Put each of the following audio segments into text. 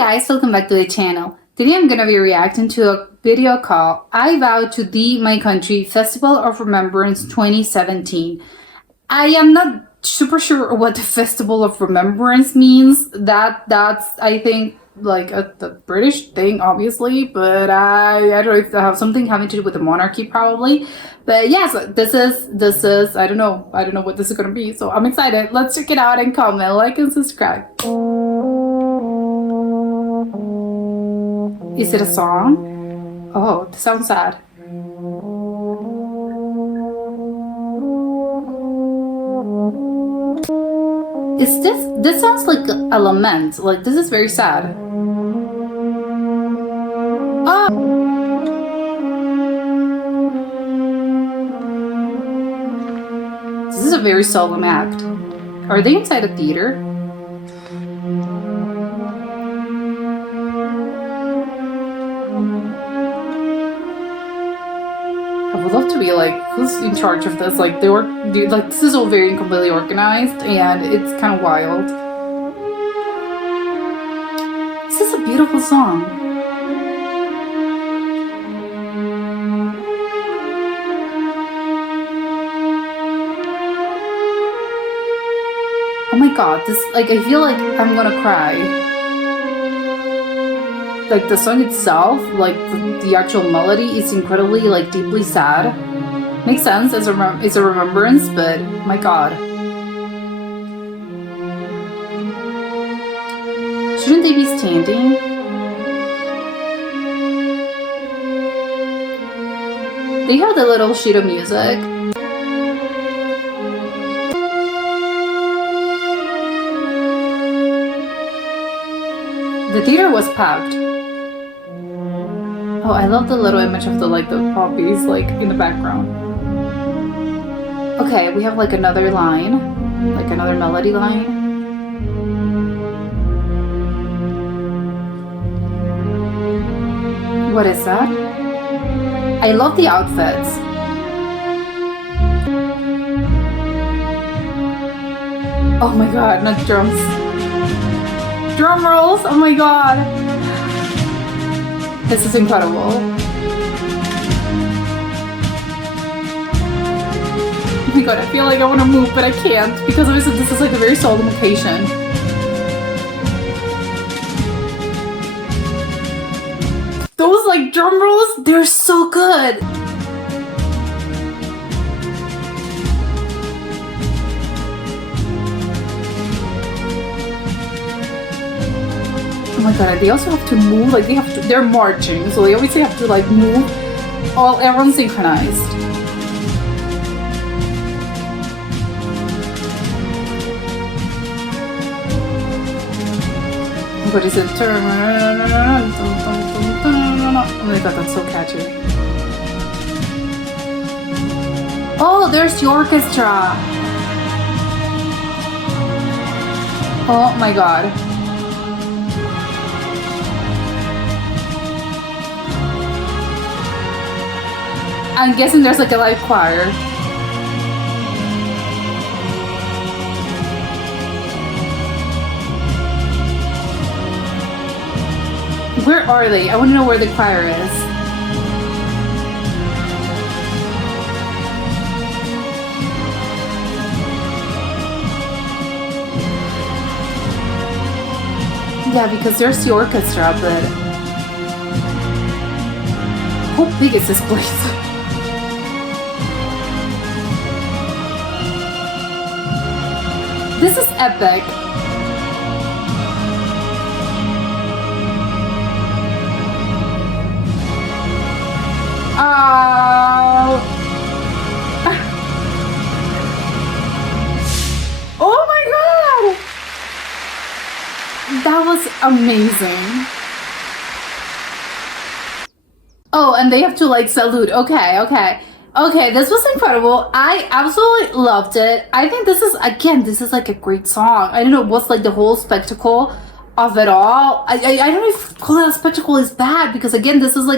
guys, welcome back to the channel. Today I'm gonna be reacting to a video called I Vow to Thee My Country Festival of Remembrance 2017. I am not super sure what the Festival of Remembrance means. That's I think like the British thing, obviously, but I don't know if they have something having to do with the monarchy, probably. But yeah, so this is I don't know what this is gonna be, so I'm excited. Let's check it out and comment, like, and subscribe. Is it a song? Oh, this sounds sad. Is this sounds like a lament. Like, this is very sad. Oh! This is a very solemn act. Are they inside a theater? I would love to be like, who's in charge of this? Like, this is all very completely organized, and it's kind of wild. This is a beautiful song. Oh my god, this, like, I feel like I'm gonna cry. Like, the song itself, like the actual melody is incredibly, like, deeply sad. Makes sense as a remembrance, but my god. Shouldn't they be standing? They have the little sheet of music. The theater was packed. Oh, I love the little image of the poppies, like, in the background. Okay, we have, like, another line. Like, another melody line. What is that? I love the outfits. Oh my god, not drums. Drum rolls! Oh my god! This is incredible. Oh my god, I feel like I want to move, but I can't because obviously this is like a very solemn occasion. Those like drum rolls, they're so good. Oh my god, they also have to move, like they're marching, so they obviously have to like move, everyone's synchronized. What is it? Oh my god, that's so catchy. Oh, there's the orchestra. Oh my god. I'm guessing there's like a live choir. Where are they? I want to know where the choir is. Yeah, because there's the orchestra, but how big is this place? This is epic. Oh. Oh my god! That was amazing. Oh, and they have to like salute. Okay, this was incredible. I absolutely loved it. I think this is like a great song. I don't know what's like the whole spectacle of it all. I don't know if calling it a spectacle is bad, because again, this is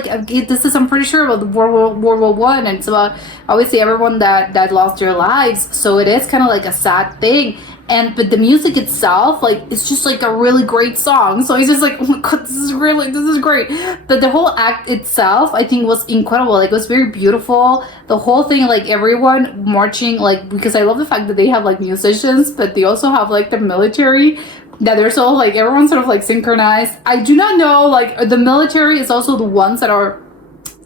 I'm pretty sure about the World War I, and it's about obviously everyone that lost their lives. So it is kind of like a sad thing. but the music itself, like, it's just like a really great song. So it's just like, oh my god, this is great. But the whole act itself, I think, was incredible. Like, it was very beautiful. The whole thing, like, everyone marching, like, because I love the fact that they have like musicians, but they also have like the military, that they're sort of like, everyone's sort of like synchronized. I do not know, like, the military is also the ones that are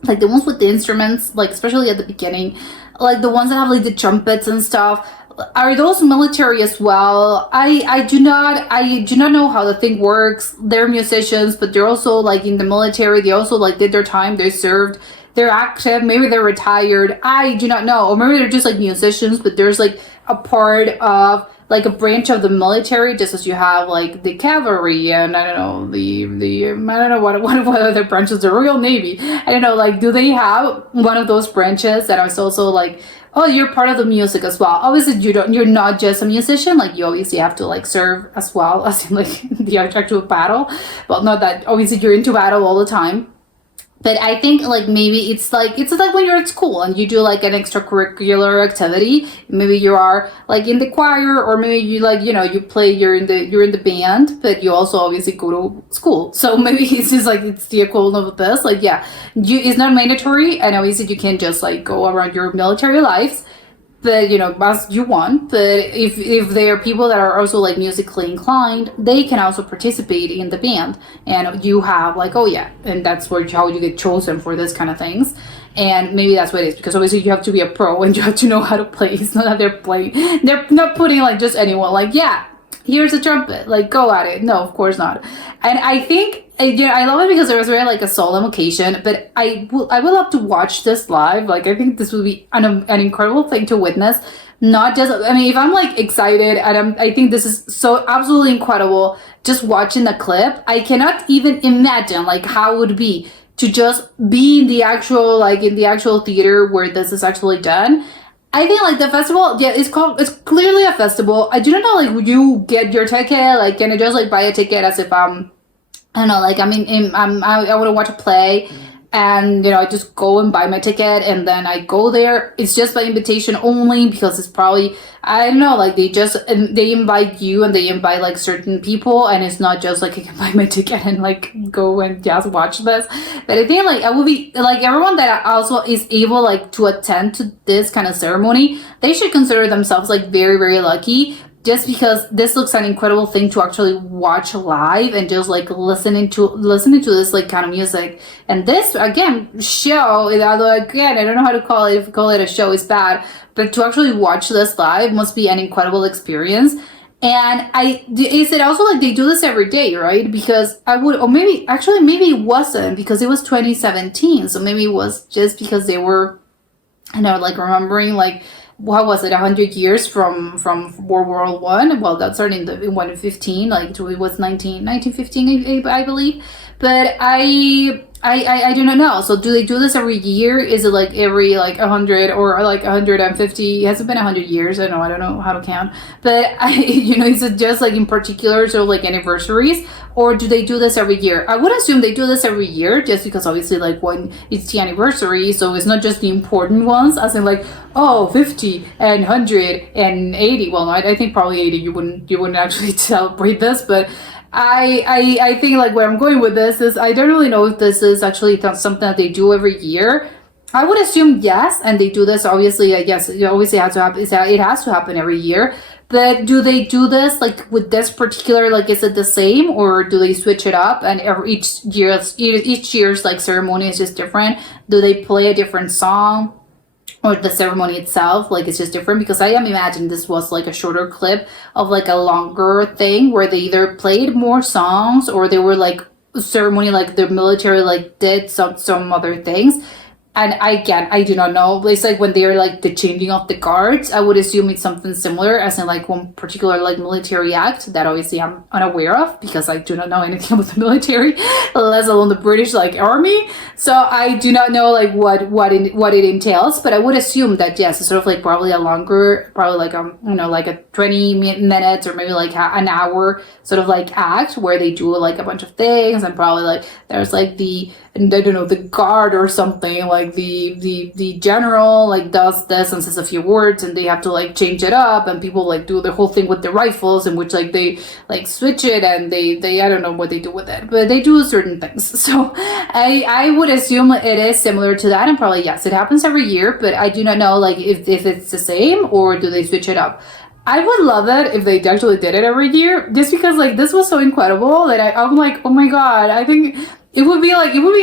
like the ones with the instruments, like especially at the beginning, like the ones that have like the trumpets and stuff. Are those military as well? I do not know how the thing works. They're musicians, but they're also like in the military. They also like did their time. They served. They're active. Maybe they're retired. I do not know. Or maybe they're just like musicians, but there's like a part of like a branch of the military, just as you have like the cavalry and I don't know the I don't know what other branches, the Royal Navy. I don't know, like, do they have one of those branches that is also like, oh, you're part of the music as well? Obviously, you're not just a musician. Like, you obviously have to like serve as well as in like the actual battle. Well, not that obviously you're into battle all the time. But I think like maybe it's like when you're at school and you do like an extracurricular activity. Maybe you are like in the choir, or maybe you like, you know, you're in the band, but you also obviously go to school. So maybe it's just like it's the equivalent of this. Like, yeah, it's not mandatory, and obviously you can just like go around your military lives, but you know, as you want. But if there are people that are also like musically inclined, they can also participate in the band, and you have like, oh yeah, and that's how you get chosen for this kind of things. And maybe that's what it is, because obviously you have to be a pro and you have to know how to play. It's not that they're not putting like just anyone, like, yeah, here's a trumpet, like, go at it. No, of course not. And I think, yeah, I love it because it was very like a solemn occasion. But I would love to watch this live. Like, I think this would be an incredible thing to witness. Not just, I mean, if I'm like excited and I think this is so absolutely incredible, just watching the clip, I cannot even imagine like how it would be to just be in the actual theater where this is actually done. I think like the festival, yeah, it's clearly a festival. I do not know, like, would you get your ticket? Like, can I just like buy a ticket as if I don't know, like, I mean, I want to watch a play, and you know, I just go and buy my ticket, and then I go there. It's just by invitation only, because it's probably, I don't know, like they invite you and they invite like certain people, and it's not just like I can buy my ticket and like go and just watch this. But I think like I would be like, everyone that also is able like to attend to this kind of ceremony, they should consider themselves like very, very lucky, just because this looks an incredible thing to actually watch live, and just like listening to this like kind of music. And this, again, show, although again I don't know how to call it, if call it a show is bad, but to actually watch this live must be an incredible experience. And is it also like they do this every day, right? Because I would, or maybe it wasn't, because it was 2017, so maybe it was just because they were, I know, like remembering like, what was it, 100 years from World War One. Well, that started in 115, like it was 1915, I believe. But I do not know. So do they do this every year? Is it like every like 100 or like 150? It hasn't been 100 years. I don't know how to count. But is it just like in particular, so like anniversaries, or do they do this every year? I would assume they do this every year, just because obviously like when it's the anniversary, so it's not just the important ones, as in like, oh, 50 and 100 and 80. Well, no, I think probably 80. You wouldn't actually celebrate this, but I think like where I'm going with this is, I don't really know if this is actually something that they do every year. I would assume yes, and they do this obviously. I guess it obviously has to happen. It has to happen every year. But do they do this like with this particular, like, is it the same, or do they switch it up? And each year's like ceremony is just different. Do they play a different song? Or the ceremony itself, like, it's just different? Because I am imagining this was like a shorter clip of like a longer thing where they either played more songs, or they were like ceremony, like the military like did some other things. And I do not know. It's like when they're like the changing of the guards, I would assume it's something similar, as in like one particular like military act that obviously I'm unaware of, because I do not know anything about the military, let alone the British like army. So I do not know like what it entails. But I would assume that yes, it's sort of like probably a longer, probably like like a 20 minutes or maybe like an hour sort of like act, where they do like a bunch of things, and probably like there's like the, I don't know, the guard or something, like like the general like does this and says a few words, and they have to like change it up, and people like do the whole thing with the rifles, in which like they like switch it, and they I don't know what they do with it, but they do certain things. So I would assume it is similar to that, and probably yes, it happens every year, but I do not know like if it's the same or do they switch it up. I would love it if they actually did it every year, just because like this was so incredible that I'm like, oh my god, I think it would be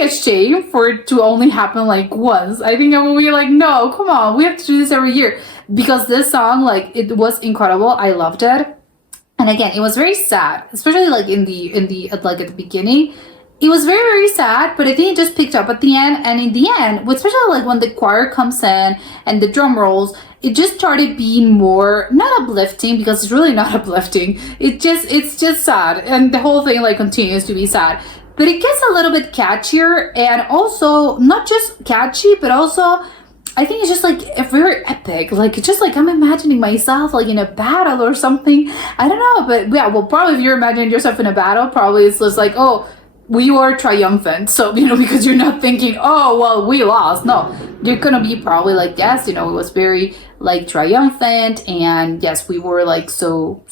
a shame for it to only happen like once. I think it would be like, no, come on, we have to do this every year, because this song, like, it was incredible. I loved it. And again, it was very sad, especially like in the like at the beginning. It was very, very sad, but I think it just picked up at the end. And in the end, especially like when the choir comes in and the drum rolls, it just started being more, not uplifting, because it's really not uplifting. It's just sad. And the whole thing like continues to be sad. But it gets a little bit catchier, and also not just catchy, but also I think it's just like a very epic. Like, it's just like I'm imagining myself like in a battle or something. I don't know, but yeah, well, probably if you're imagining yourself in a battle, probably it's just like, oh, we were triumphant. So, you know, because you're not thinking, oh, well, we lost. No, you're gonna be probably like, yes, you know, it was very like triumphant, and yes, we were like so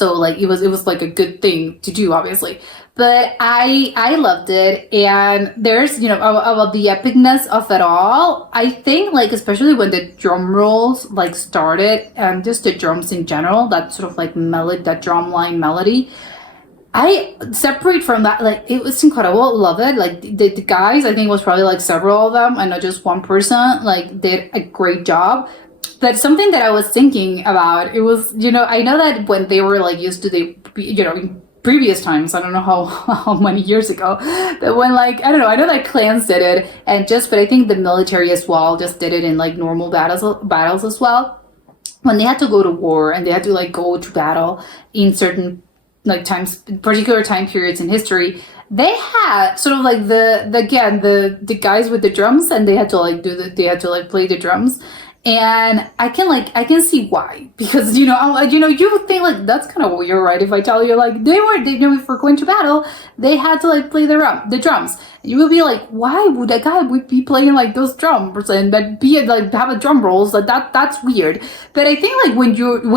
like it was like a good thing to do, obviously. But I loved it. And there's, you know, about the epicness of it all, I think like especially when the drum rolls like started, and just the drums in general, that sort of like melody, that drum line melody, I separate from that, like it was incredible. Love it. Like the guys, I think it was probably like several of them and not just one person, like did a great job. But something that I was thinking about, it was, you know, I know that when they were like used to the, you know, in previous times, I don't know how many years ago, but when like, I don't know, I know that clans did it, and just, but I think the military as well just did it in like normal battles as well. When they had to go to war and they had to like go to battle in certain like times, particular time periods in history, they had sort of like the guys with the drums, and they had to like they had to like play the drums. And I can see why, because you know, you would think like that's kind of weird, right? If I tell you like they knew if we're going to battle, they had to like play the drums. You would be like, why would a guy would be playing like those drums and that be like have a drum rolls, like that's weird. But I think like when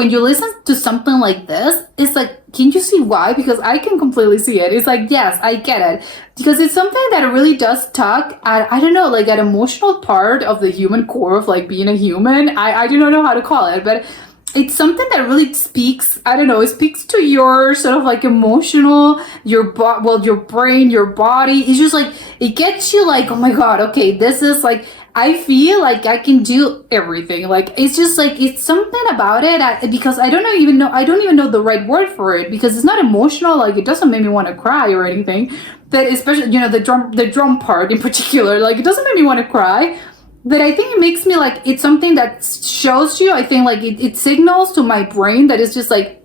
you listen to something like this, it's like, can you see why? Because I can completely see it. It's like, yes, I get it. Because it's something that really does tug at, I don't know, like an emotional part of the human core of like being a human. I do not know how to call it, but it's something that really speaks, I don't know, it speaks to your sort of like emotional, your brain, your body. It's just like, it gets you like, oh my God, okay, this is like, I feel like I can do everything. Like, it's just like, it's something about it, because I don't even know the right word for it, because it's not emotional. Like, it doesn't make me want to cry or anything, but especially, you know, the drum part in particular, like, it doesn't make me want to cry. But I think it makes me like, it's something that shows you, I think like it signals to my brain that it's just like,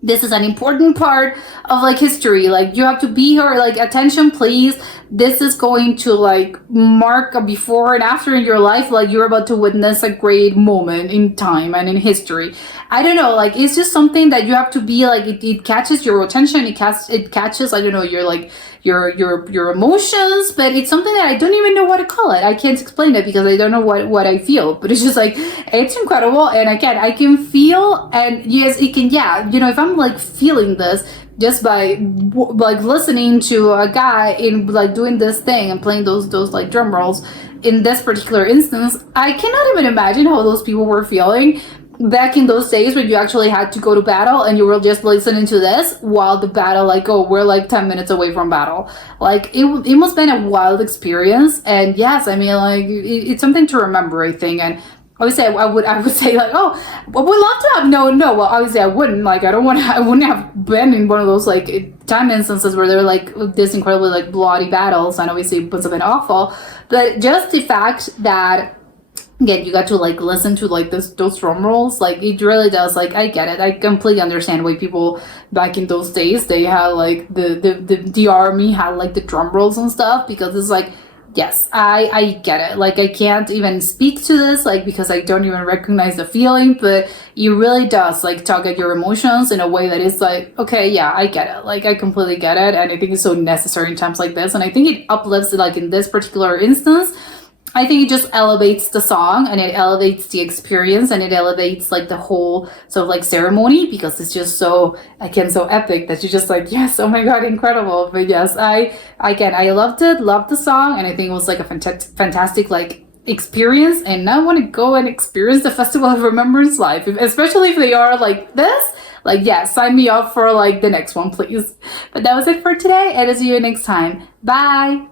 this is an important part of like history. Like, you have to be here, like, attention please. This is going to like mark a before and after in your life. Like, you're about to witness a great moment in time and in history. I don't know, like, it's just something that you have to be like, it catches your attention, it catches, I don't know, your like your emotions, but it's something that I don't even know what to call it. I can't explain it because I don't know what I feel, but it's just like, it's incredible. And again, I can feel, and yes, it can, yeah, you know, if I'm like feeling this just by like listening to a guy in like doing this thing and playing those like drum rolls in this particular instance, I cannot even imagine how those people were feeling back in those days when you actually had to go to battle and you were just listening to this while the battle, like, oh, we're like 10 minutes away from battle. Like, it must have been a wild experience. And yes, I mean, like, it's something to remember, I think. And obviously I would say like, oh, I would love to have, no, well, obviously I wouldn't, like, I wouldn't have been in one of those like time instances where they're like this incredibly like bloody battles, and obviously it must have been awful. But just the fact that, again, you got to like listen to like those drum rolls, like, it really does, like, I get it. I completely understand why people back in those days, they had like the army had like the drum rolls and stuff, because it's like, Yes, I get it. Like, I can't even speak to this, like, because I don't even recognize the feeling, but it really does, like, tug at your emotions in a way that is like, okay, yeah, I get it. Like, I completely get it. And I think it's so necessary in times like this. And I think it uplifts, like, in this particular instance, I think it just elevates the song and it elevates the experience and it elevates like the whole sort of like ceremony because it's just so, again, so epic that you're just like, yes, oh my God, incredible. But yes, again, I loved it, loved the song, and I think it was like a fantastic like experience. And I want to go and experience the Festival of Remembrance live, especially if they are like this. Like, yeah, sign me up for like the next one, please. But that was it for today, and I'll see you next time. Bye.